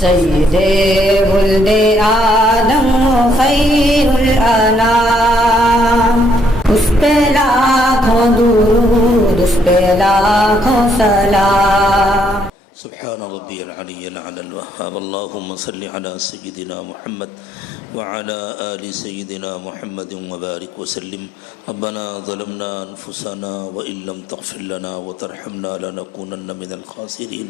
سید ولد آدم خیر الانام، اس پہ لاکھوں درود، اس پہ لاکھوں سلام۔ سبحان ربی العلی العلی الوہاب، اللہم صلی علی سیدنا محمد وعلى آل سيدنا محمد وبارك وسلم۔ ربنا ظلمنا أنفسنا وإن لم تغفر لنا وترحمنا لنكونن من الخاسرين۔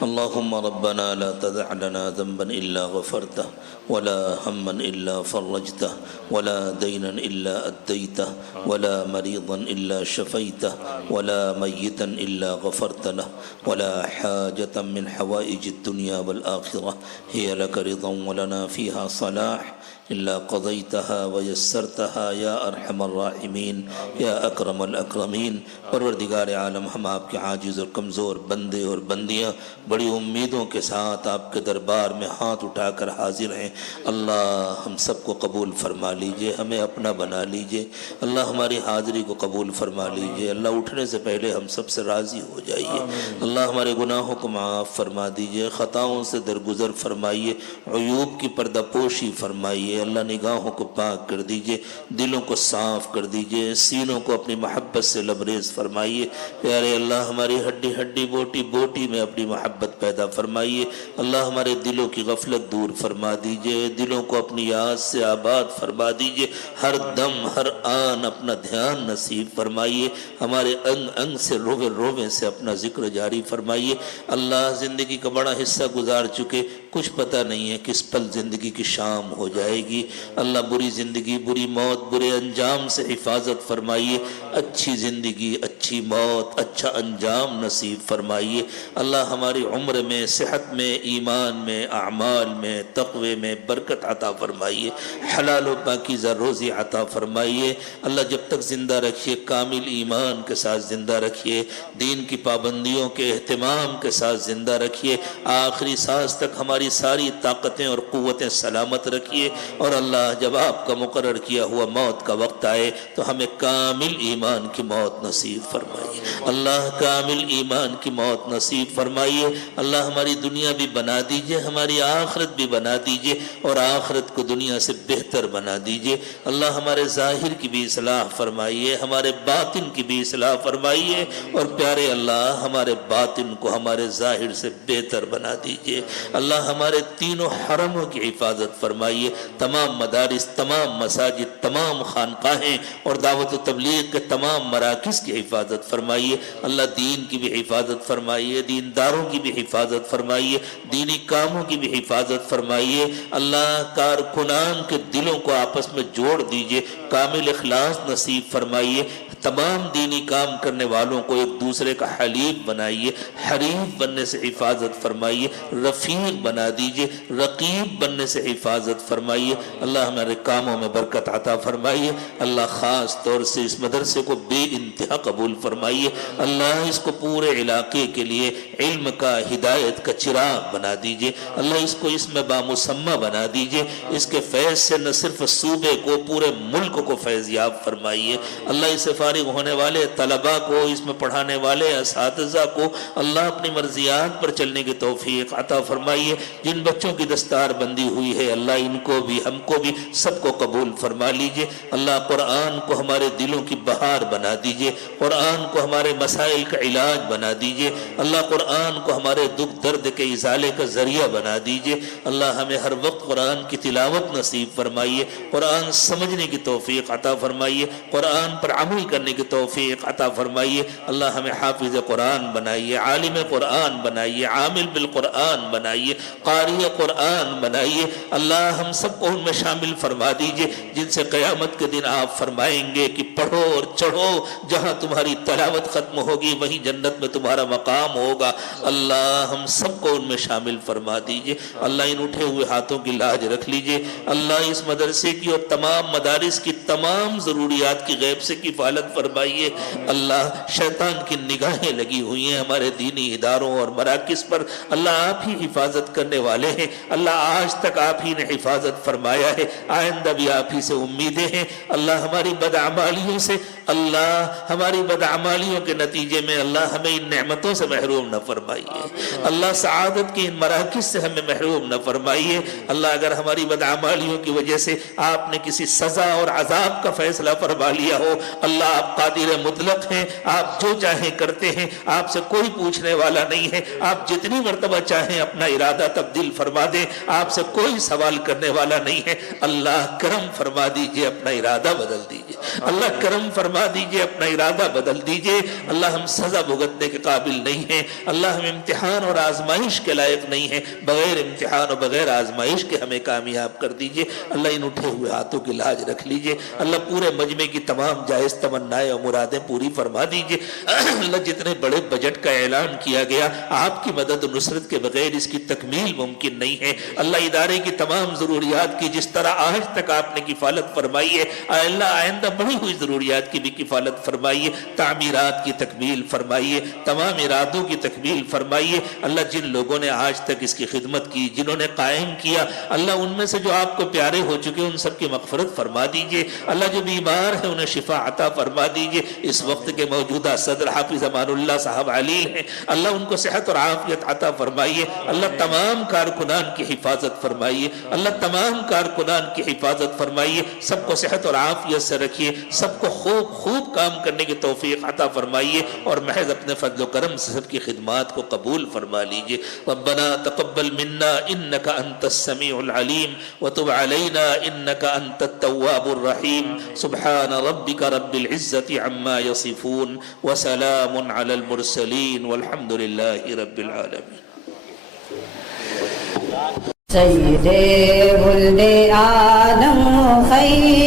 اللهم ربنا لا تدع لنا ذنبا إلا غفرته، ولا هما إلا فرجته، ولا دينا إلا أديته، ولا مريضا إلا شفيته، ولا ميتا إلا غفرت له، ولا حاجة من حوائج الدنيا والآخرة هي لك رضا ولنا فيها صلاح إلا قضيتها ويسرتها يا أرحم الراحمين يا أكرم الأكرمين۔ پروردگار عالم، ہم آپ کے عاجز اور کمزور بندے اور بندیاں بڑی امیدوں کے ساتھ آپ کے دربار میں ہاتھ اٹھا کر حاضر ہیں۔ اللہ ہم سب کو قبول فرما لیجئے، ہمیں اپنا بنا لیجئے۔ اللہ ہماری حاضری کو قبول فرما لیجئے۔ اللہ اٹھنے سے پہلے ہم سب سے راضی ہو جائیے۔ اللہ ہمارے گناہوں کو معاف فرما دیجئے، خطاؤں سے درگزر فرمائیے، عیوب کی پردہ پوشی فرمائیے۔ اللہ نگاہوں کو پاک کر دیجئے، دلوں کو صاف کر دیجئے، سینوں کو اپنی محبت سے لبریز فرمائیے۔ پیارے اللہ ہماری ہڈی ہڈی بوٹی بوٹی میں اپنی محبت پیدا فرمائیے۔ اللہ ہمارے دلوں کی غفلت دور فرما دیجئے، دلوں کو اپنی یاد سے آباد فرما دیجئے۔ ہر دم ہر آن اپنا دھیان نصیب فرمائیے، ہمارے انگ انگ سے روے روے سے اپنا ذکر جاری فرمائیے۔ اللہ زندگی کا بڑا حصہ گزار چکے، کچھ پتہ نہیں ہے کس پل زندگی کی شام ہو جائے گی۔ اللہ بری زندگی، بری موت، برے انجام سے حفاظت فرمائیے، اچھی زندگی، اچھی موت، اچھا انجام نصیب فرمائیے۔ اللہ ہماری عمر میں، صحت میں، ایمان میں، اعمال میں، تقوی میں برکت عطا فرمائیے، حلال و پاکیزہ روزی عطا فرمائیے۔ اللہ جب تک زندہ رکھیے کامل ایمان کے ساتھ زندہ رکھیے، دین کی پابندیوں کے اہتمام کے ساتھ زندہ رکھیے، آخری سانس تک ہماری ساری طاقتیں اور قوتیں سلامت رکھیے۔ اور اللہ جب آپ کا مقرر کیا ہوا موت کا وقت آئے تو ہمیں کامل ایمان کی موت نصیب فرمائیے۔ اللہ کامل ایمان کی موت نصیب فرمائیے۔ اللہ ہماری دنیا بھی بنا دیجئے، ہماری آخرت بھی بنا دیجئے، اور آخرت کو دنیا سے بہتر بنا دیجئے۔ اللہ ہمارے ظاہر کی بھی اصلاح فرمائیے، ہمارے باطن کی بھی اصلاح فرمائیے، اور پیارے اللہ ہمارے باطن کو ہمارے ظاہر سے بہتر بنا دیجئے۔ اللہ ہمارے تینوں حرموں کی حفاظت فرمائیے، تمام مدارس، تمام مساجد، تمام خانقاہیں اور دعوت و تبلیغ کے تمام مراکز کی حفاظت فرمائیے۔ اللہ دین کی بھی حفاظت فرمائیے، دینداروں کی بھی حفاظت فرمائیے، دینی کاموں کی بھی حفاظت فرمائیے۔ اللہ کارکنان کے دلوں کو آپس میں جوڑ دیجئے، کامل اخلاص نصیب فرمائیے۔ تمام دینی کام کرنے والوں کو ایک دوسرے کا حلیف بنائیے، حریف بننے سے حفاظت فرمائیے، رفیق بنا دیجئے، رقیب بننے سے حفاظت فرمائیے۔ اللہ ہمارے کاموں میں برکت عطا فرمائیے۔ اللہ خاص طور سے اس مدرسے کو بے انتہا قبول فرمائیے۔ اللہ اس کو پورے علاقے کے لیے علم کا، ہدایت کا چراغ بنا دیجئے۔ اللہ اس کو اس میں بامسمہ بنا دیجئے، اس کے فیض سے نہ صرف صوبے کو، پورے ملک کو فیض یاب فرمائیے۔ اللہ اسے فارغ ہونے والے طلباء کو، اس میں پڑھانے والے اساتذہ کو اللہ اپنی مرضیات پر چلنے کی توفیق عطا فرمائیے۔ جن بچوں کی دستار بندی ہوئی ہے اللہ ان کو بھی، ہم کو بھی، سب کو قبول فرما لیجئے۔ اللہ قرآن کو ہمارے دلوں کی بہار بنا دیجئے، قرآن کو ہمارے مسائل کا علاج بنا دیجئے۔ اللہ قرآن کو ہمارے دکھ درد کے ازالے کا ذریعہ بنا دیجئے۔ اللہ ہمیں ہر وقت قرآن کی تلاوت نصیب فرمائیے، قرآن سمجھنے کی توفیق عطا فرمائیے، قرآن پر عمل کرنے کی توفیق عطا فرمائیے۔ اللہ ہمیں حافظ قرآن بنائیے، عالم قرآن بنائیے، عامل بالقرآن بنائیے، قاری قرآن بنائیے۔ اللہ ہم سب کو ان میں شامل فرما دیجئے جن سے قیامت کے دن آپ فرمائیں گے کہ پڑھو اور چڑھو، جہاں تمہاری تلاوت ختم ہوگی وہیں جنت میں تمہارا مقام ہوگا۔ اللہ ہم سب کو ان میں شامل فرما دیجئے۔ اللہ ان اٹھے ہوئے ہاتھوں کی لاج رکھ لیجئے۔ اللہ اس مدرسے کی اور تمام مدارس کی تمام ضروریات کی غیب سے کفالت فرمائیے۔ اللہ شیطان کی نگاہیں لگی ہوئی ہیں ہمارے دینی اداروں اور مراکز پر، اللہ آپ ہی حفاظت کرنے والے ہیں۔ اللہ آج تک آپ ہی نے حفاظت فرمایا ہے، آئندہ بھی آپ ہی سے امیدیں ہیں۔ اللہ ہماری بدعمالیوں سے اللہ ہماری بدعمالیوں کے نتیجے میں اللہ ہمیں ان نعمتوں سے محروم نہ فرمائیے، اللہ سعادت کے ان مراکز سے ہمیں محروم نہ فرمائیے۔ اللہ اگر ہماری بدعمالیوں کی وجہ سے آپ نے کسی سزا اور عذاب کا فیصلہ فرما لیا ہو، اللہ آپ قادر مطلق ہیں، آپ جو چاہیں کرتے ہیں، آپ سے کوئی پوچھنے والا نہیں ہے، آپ جتنی مرتبہ چاہیں اپنا ارادہ تبدیل فرما دیں، آپ سے کوئی سوال کرنے والا نہیں ہے۔ اللہ کرم فرما دیجئے، اپنا ارادہ بدل دیجئے، اللہ کرم فرما دیجئے، اپنا ارادہ بدل دیجئے۔ اللہ ہم سزا بھگتنے کے قابل نہیں ہیں، اللہ ہم امتحان اور آزمائش کے لائق نہیں ہیں، بغیر امتحان اور بغیر آزمائش کے ہمیں کامیاب کر دیجئے۔ اللہ ان اٹھے ہوئے ہاتھوں کی لاج رکھ لیجئے، اللہ پورے مجمع کی تمام جائز تمنائیں اور مرادیں پوری فرما دیجئے۔ اللہ جتنے بڑے بجٹ کا اعلان کیا گیا، آپ کی مدد و نصرت کے بغیر اس کی تکمیل ممکن نہیں ہے۔ اللہ ادارے کی تمام ضروریات کی جس طرح آج تک آپ نے کفالت فرمائی ہے، اللہ آئندہ بڑھی ہوئی ضروریات کی بھی کفالت فرمائیے، تعمیرات کی تکمیل فرمائیے، تمام ارادوں کی تکمیل فرمائیے۔ اللہ جن لوگوں نے آج تک اس کی خدمت کی، جنہوں نے قائم کیا، اللہ ان میں سے جو آپ کو پیارے ہو چکے ان سب کی مغفرت فرما دیجئے۔ اللہ جو بیمار ہیں انہیں شفا عطا فرما دیجئے۔ اس وقت کے موجودہ صدر حافظ امان اللہ صاحب علیل ہیں، اللہ ان کو صحت اور عافیت عطا فرمائیے۔ اللہ تمام کارکنان کی حفاظت فرمائیے، اللہ تمام کارکنان کی حفاظت فرمائیے، سب کو صحت اور عافیت سے رکھیے، سب کو خوب کام کرنے کی توفیق عطا فرمائیے، اور محض اپنے فضل و کرم سے سب کی خدمات کو قبول فرما لیجئے۔ ربنا تقبل منا انك انت السميع العليم وتب علينا انك انت التواب الرحيم۔ سبحان ربك رب العزة عما يصفون وسلام على المرسلين والحمد لله رب العالمين۔ سید ولد آدم خیر